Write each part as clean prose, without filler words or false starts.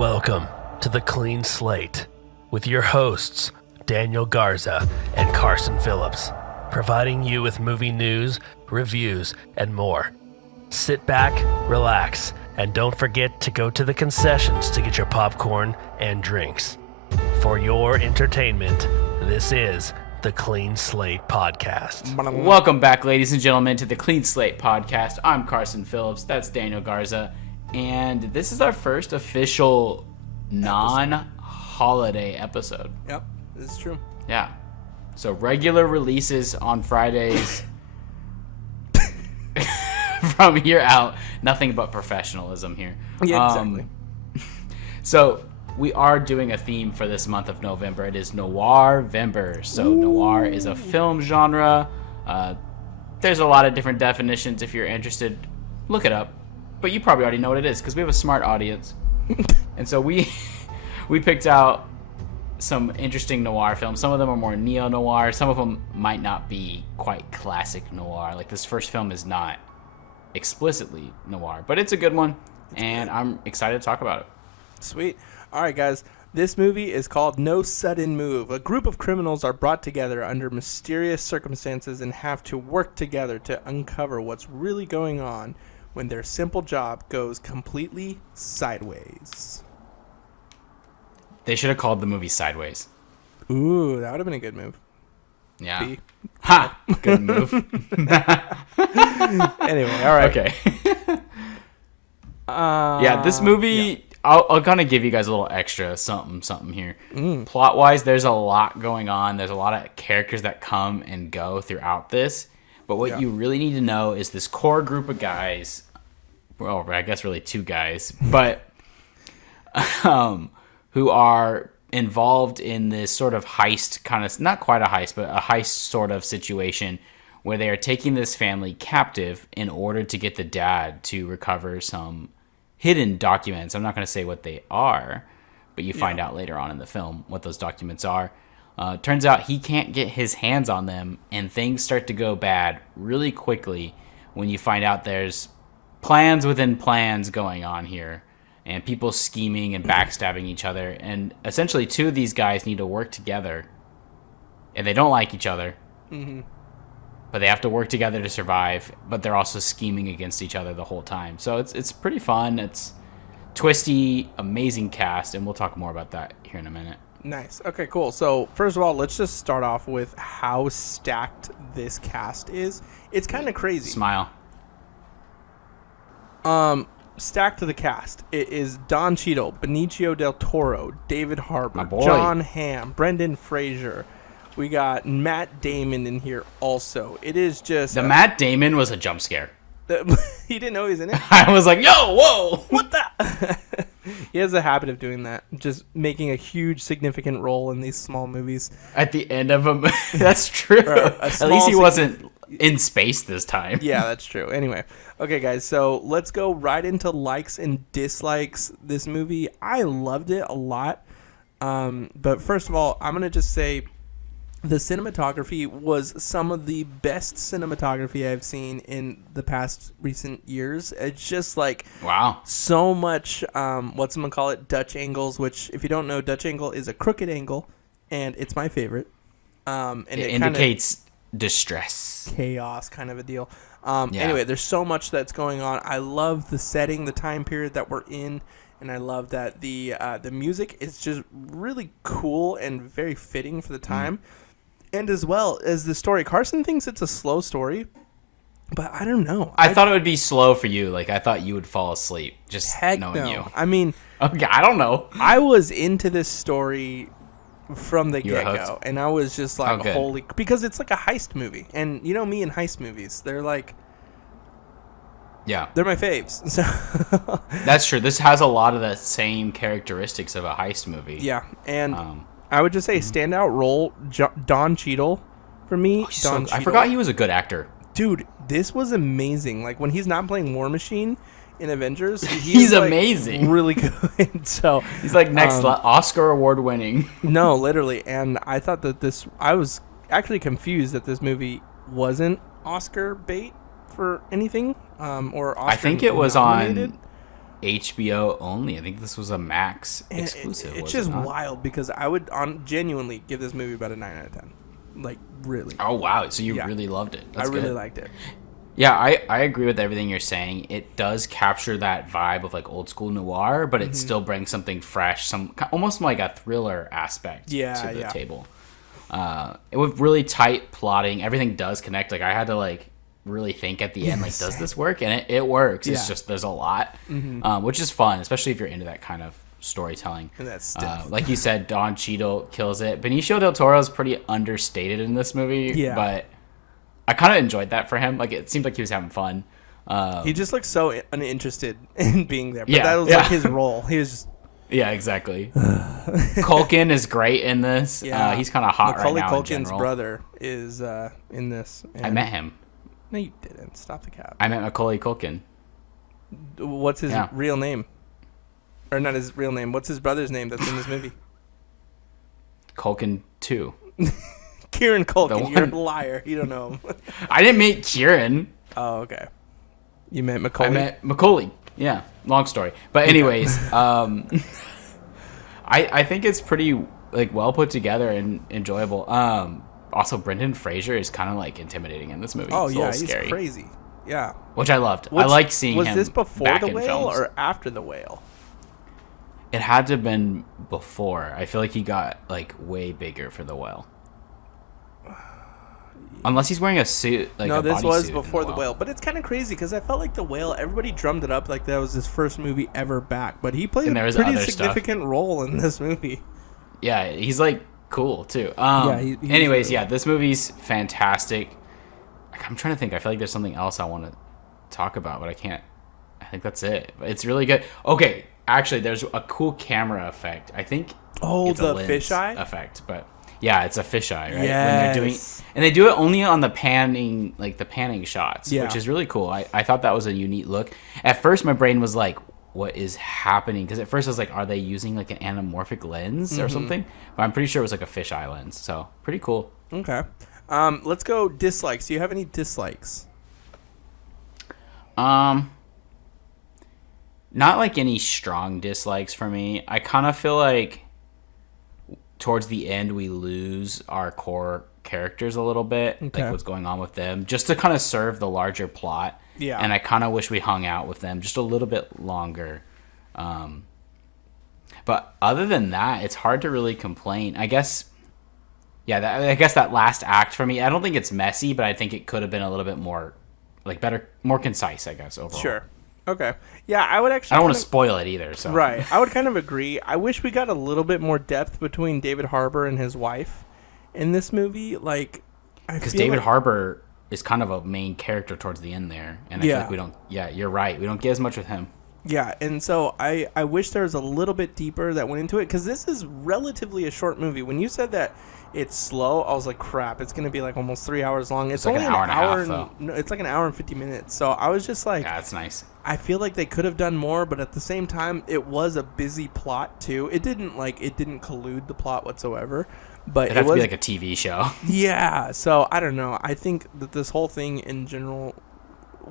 Welcome to the Clean Slate with your hosts, Daniel Garza and Carson Phillips, providing you with movie news, reviews, and more. Sit back, relax, and don't forget to go to the concessions to get your popcorn and drinks. For your entertainment, this is the Clean Slate Podcast. Welcome back, ladies and gentlemen, to the Clean Slate Podcast. I'm Carson Phillips. That's Daniel Garza. And this is our first official non-holiday episode. Yep, this is true. Yeah. So regular releases on Fridays. From here out, nothing but professionalism here. Yeah, exactly. So we are doing a theme for this month of November. It is Noirvember. So noir is a film genre. There's a lot of different definitions. If you're interested, look it up. But you probably already know what it is because we have a smart audience. And so we picked out some interesting noir films. Some of them are more neo-noir. Some of them might not be quite classic noir. Like this first film is not explicitly noir, but it's a good one, and I'm excited to talk about it. Sweet. All right, guys. This movie is called No Sudden Move. A group of criminals are brought together under mysterious circumstances and have to work together to uncover what's really going on when their simple job goes completely sideways. They should have called the movie Sideways. Ooh, that would have been a good move. Yeah. B. Ha! Good move. Anyway, all right. Okay. Yeah, this movie, yeah. I'll kind of give you guys a little extra something here. Plot-wise, there's a lot going on. There's a lot of characters that come and go throughout this. But what you really need to know is this core group of guys, well, I guess really two guys, but who are involved in this sort of heist, kind of, not quite a heist, but a heist sort of situation where they are taking this family captive in order to get the dad to recover some hidden documents. I'm not going to say what they are, but you find out later on in the film what those documents are. Turns out he can't get his hands on them, and things start to go bad really quickly when you find out there's plans within plans going on here, and people scheming and backstabbing each other. And essentially, two of these guys need to work together, and they don't like each other, but they have to work together to survive, but they're also scheming against each other the whole time. So it's pretty fun. It's twisty, amazing cast, and we'll talk more about that here in a minute. Nice. Okay, cool. So, first of all, let's just start off with how stacked this cast is. It's kind of crazy. Smile. Stacked to the cast. It is Don Cheadle, Benicio del Toro, David Harbour, boy. John Hamm, Brendan Fraser. We got Matt Damon in here also. It is just... Matt Damon was a jump scare. He didn't know he was in it? I was like, yo, whoa. What the... He has a habit of doing that, just making a huge, significant role in these small movies. At the end of them. That's true. At least he wasn't in space this time. Yeah, that's true. Anyway, okay, guys, so let's go right into likes and dislikes. This movie, I loved it a lot. But first of all, I'm going to just say the cinematography was some of the best cinematography I've seen in the past recent years. It's just like so much, Dutch angles, which if you don't know, Dutch angle is a crooked angle, and it's my favorite. And it indicates distress. Chaos kind of a deal. Anyway, there's so much that's going on. I love the setting, the time period that we're in, and I love that the music is just really cool and very fitting for the time. And as well as the story, Carson thinks it's a slow story, but I don't know. I thought it would be slow for you. Like, I thought you would fall asleep just knowing you. I mean... Okay, I don't know. I was into this story from the get-go, and I was just like, holy... Because it's like a heist movie, and you know me and heist movies. They're like... Yeah. They're my faves. So that's true. This has a lot of the same characteristics of a heist movie. Yeah, and... I would just say standout role, Don Cheadle for me. I forgot he was a good actor. Dude, this was amazing. Like when he's not playing War Machine in Avengers, he's like amazing. Really good. So he's like next Oscar award winning. No, literally. And I thought that I was actually confused that this movie wasn't Oscar bait for anything or Oscar I think it was nominated. HBO only. I think this was a Max And exclusive. it's was just it not? wild because I would genuinely give this movie about a 9 out of 10. Like, really. Oh wow! So you Yeah. really loved it. I That's really good. liked it. Yeah, I agree with everything you're saying. It does capture that vibe of like old school noir, but it still brings something fresh, some almost like a thriller aspect to the table. It was really tight plotting. Everything does connect. Like I had to like really think at the end, like, does this work? And it works. It's just there's a lot, which is fun, especially if you're into that kind of storytelling. And that's stuff. Like you said, Don Cheadle kills it. Benicio del Toro is pretty understated in this movie, but I kind of enjoyed that for him. Like it seemed like he was having fun. He just looked so uninterested in being there. But Yeah, that was like his role. He was just... Yeah, exactly. Culkin is great in this. Yeah. He's kind of hot Macaulay right now in Culkin's general. brother is in this. I met him. No, you didn't. Stop the cap. I met Macaulay Culkin. What's his real name? Or not his real name. What's his brother's name that's in this movie? Culkin 2. Kieran Culkin. You're a liar. You don't know him. I didn't meet Kieran. Oh, okay. You met Macaulay? I met Macaulay. Yeah, long story. But anyways, I think it's pretty like well put together and enjoyable. Also, Brendan Fraser is kind of like intimidating in this movie. Oh, it's yeah. he's He's crazy. Yeah. Which I loved. I like seeing him. Was this before back The in Whale films. or after The Whale? It had to have been before. I feel like he got like way bigger for The Whale. Unless he's wearing a suit, like no, a this was bodysuit before in The Whale. But it's kind of crazy because I felt like The Whale, everybody drummed it up like that was his first movie ever back. But he played And there a was pretty other significant role in this movie. Yeah, he's like cool too. He's Anyways, really yeah, this movie's fantastic. I'm trying to think. I feel like there's something else I want to talk about, but I can't. I think that's it. It's really good. Okay, actually, there's a cool camera effect. I think. Oh, it's the a lens fisheye effect, but yeah, it's a fisheye, right? Yes. When they're doing, and they do it only on the panning, like the panning shots, Yeah. which is really cool. I thought that was a unique look. At first, my brain was like, "What is happening?" Because at first, I was like, "Are they using like an anamorphic lens or something?" But I'm pretty sure it was like a fisheye lens. So pretty cool. Okay. Let's go dislikes. Do you have any dislikes? Not like any strong dislikes for me. I kind of feel like towards the end we lose our core characters a little bit, Okay. like what's going on with them, just to kind of serve the larger plot. Yeah. And I kind of wish we hung out with them just a little bit longer. But other than that, it's hard to really complain. I guess, yeah, I guess that last act for me, I don't think it's messy, but I think it could have been a little bit more, like better, more concise, I guess, overall. Sure. Okay. Yeah, I would actually. I don't want to spoil it either. So Right. I would kind of agree. I wish we got a little bit more depth between David Harbour and his wife in this movie. Like, because David Harbour is kind of a main character towards the end there, and I feel like we don't. Yeah, you're right. We don't get as much with him. Yeah, and so I wish there was a little bit deeper that went into it because this is relatively a short movie. When you said that it's slow, I was like, crap, it's going to be like almost 3 hours long. It's like only an hour and a half, and no, it's like an hour and 50 minutes. So I was just like, Yeah, that's nice. I feel like they could have done more, but at the same time, it was a busy plot too. It didn't collude the plot whatsoever. But It'd have to be like a TV show. Yeah, so I don't know. I think that this whole thing in general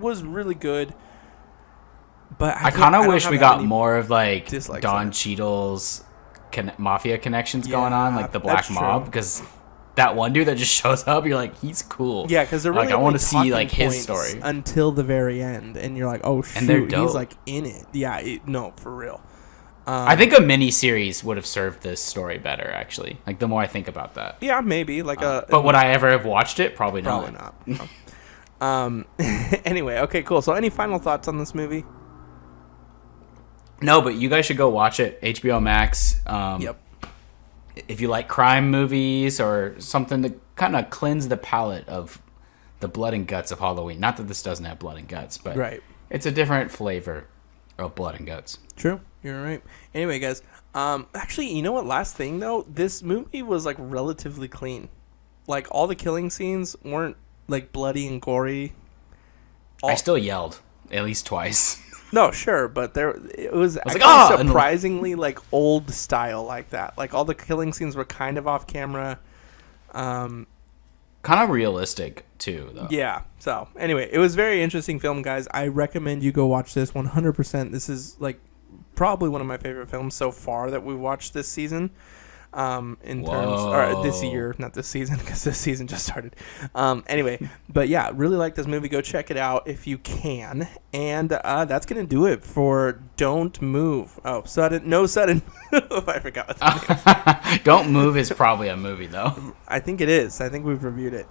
was really good. But I kind of wish we got any more of like dislikes Don on it. Cheadle's mafia connections going on, like the that's Black Mob, true. because that one dude that just shows up, you're like, he's cool. Yeah, because they're really like I want to only see like talking his points story. until the very end, and you're like, oh shoot, And they're dope. he's like in it. Yeah, no, for real. I think a mini series would have served this story better, actually. Like the more I think about that. Yeah, maybe like But would I ever have watched it? Probably not. Probably not. Anyway, okay, cool. So, any final thoughts on this movie? No, but you guys should go watch it. HBO Max. Yep. If you like crime movies or something to kind of cleanse the palate of the blood and guts of Halloween. Not that this doesn't have blood and guts, but Right. it's a different flavor of blood and guts. True. You're right. Anyway, guys. Actually, you know what? Last thing though, this movie was like relatively clean. Like all the killing scenes weren't like bloody and gory. I still yelled at least twice. No, sure, but it was like, actually "Ah!" and surprisingly like old style like that. Like all the killing scenes were kind of off camera. Kind of realistic too, though. Yeah. So anyway, it was a very interesting film, guys. I recommend you go watch this 100%. This is like probably one of my favorite films so far that we've watched this season. In terms, or this year, not this season, because this season just started. Anyway, but yeah, really like this movie. Go check it out if you can. And that's gonna do it for Don't Move. Oh, no sudden move. I forgot what the name. Don't Move is probably a movie, though. I think it is. I think we've reviewed it.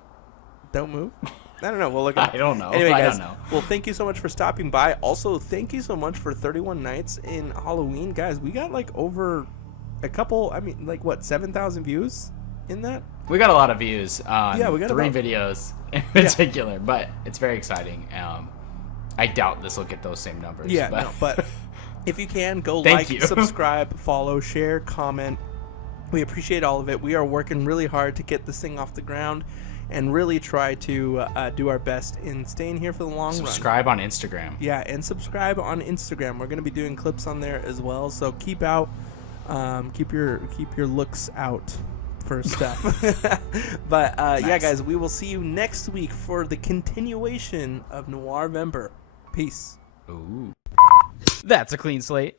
Don't Move. I don't know. We'll look it up. I don't know. Anyway, guys, I don't know. Well, thank you so much for stopping by. Also, thank you so much for 31 Nights in Halloween, guys. We got like over a couple. I mean, like what, 7,000 views in that? We got a lot of views on we got 3 videos in particular, but it's very exciting. I doubt this will get those same numbers. Yeah, but. no, but if you can, go Thank like, you. subscribe, follow, share, comment. We appreciate all of it. We are working really hard to get this thing off the ground and really try to do our best in staying here for the long run. Subscribe on Instagram. Yeah, and subscribe on Instagram. We're going to be doing clips on there as well, so keep your looks out for stuff. But Nice. yeah, guys, we will see you next week for the continuation of Noirvember. Peace. Ooh. That's a Clean Slate.